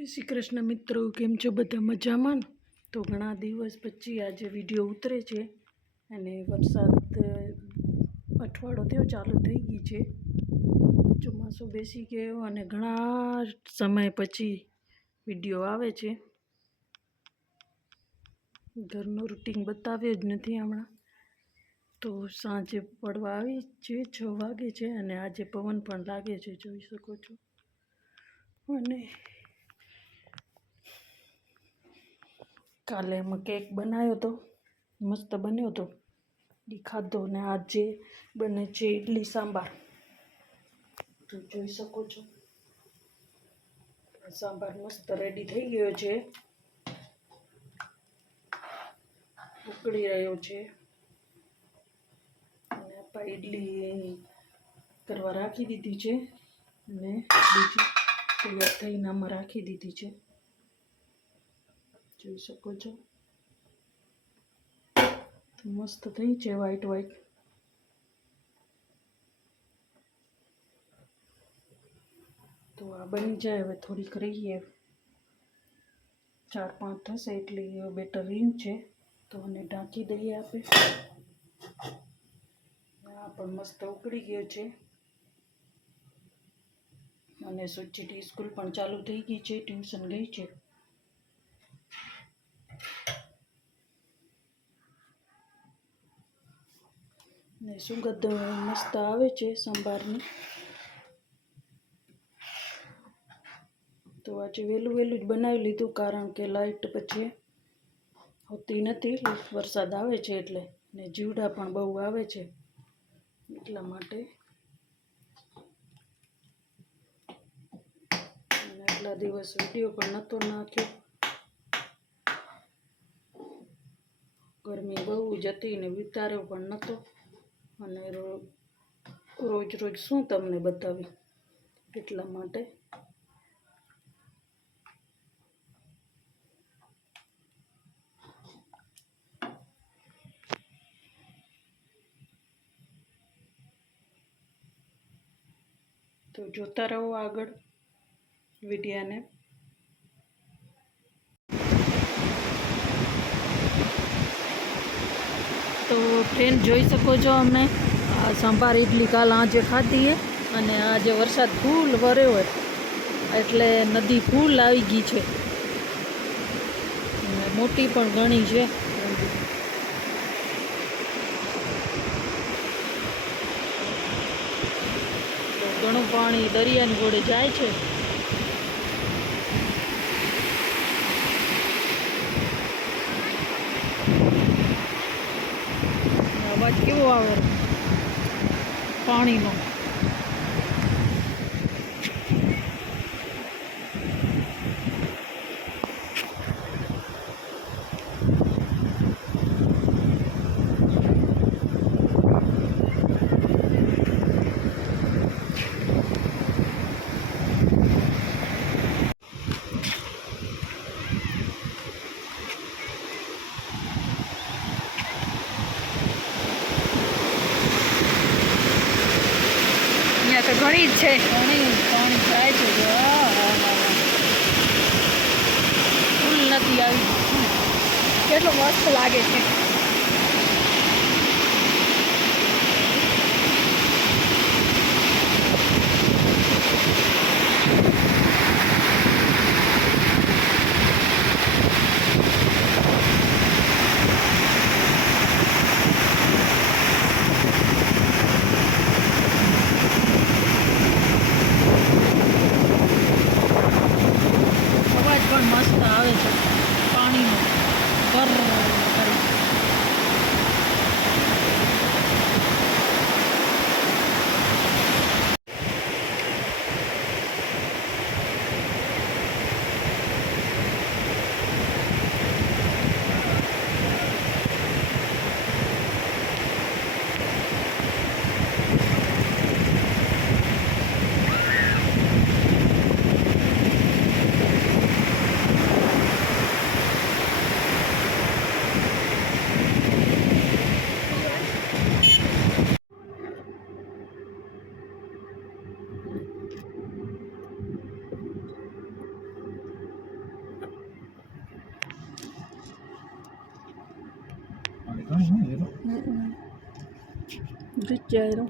જય શ્રી કૃષ્ણ મિત્રો, કેમ છો બધા? મજામાં? તો ઘણા દિવસ પછી આજે વિડીયો ઉતરે છે અને વરસાદ અઠવાડિયો થયો ચાલુ થઈ ગઈ છે. ચોમાસું બેસી ગયો અને ઘણા સમય પછી વિડીયો આવે છે. ઘરનું રૂટિન બતાવ્યો જ નથી હમણાં. તો સાંજે પડવા આવી છે, 6 વાગે છે અને આજે પવન પણ લાગે છે, જોઈ શકો છો. અને કાલે મેં કેક બનાવ્યો હતો, મસ્ત બન્યો હતો, એ ખાધો. ને આજે બને છે ઇડલી સાંભાર. તો જોઈ શકો છો સાંભાર મસ્ત રેડી થઈ ગયો છે, ઉકળી રહ્યો છે. અને આપણે ઇડલી કરવા રાખી દીધી છે અને બીજી તૈયાર થઈને આમાં રાખી દીધી છે, જોઈ શકો છો. તો મસ્ત થઈ છે, વ્હાઈટ વ્હાઈટ. તો આ બની જાય હવે થોડીક રહીએ, 4-5 થશે એટલે બેટર રહ્યું છે. તો એને ઢાંકી દઈએ આપણે. આ પણ મસ્ત ઉકળી ગયો છે અને સુચીટી સ્કૂલ પણ ચાલુ થઈ ગઈ છે, ટ્યુશન ગઈ છે. ને સુગંધ મસ્ત આવે છે સંભારની. તો આજે વહેલું જ બનાવી લીધું, કારણ કે લાઇટ પછી હોતી નથી, વરસાદ આવે છે એટલે, ને જીવડા પણ બહુ આવે છે એટલા માટે. અને આટલા દિવસ વિડીયો પણ નહોતો નાખ્યો, ગરમી બહુ જ હતી ને વિતાર્યો પણ નહોતો. અને રોજ શું તમને બતાવી, એટલા માટે. તો જોતા રહો આગળ વિડીયાને. તો ફ્રેન્ડ જોઈ શકો છો, અમે આ સંભાર ઇડલી કાલ આજે ખાધી અને આજે વરસાદ ફૂલ વર્યો હોય એટલે નદી ફૂલ આવી ગઈ છે, મોટી પણ ઘણી છે. ઘણું પાણી દરિયાની જોડે જાય છે. અવાજ કેવો આવે પાણીનો. તો ઘણી જ છે, ઘણી પાણી જાય છે, ફૂલ નથી આવી. કેટલો મસ્ત લાગે છે. મસ્ત આવે છે પાણીનો, ઘર કરી. બ્રિજ આવ્યો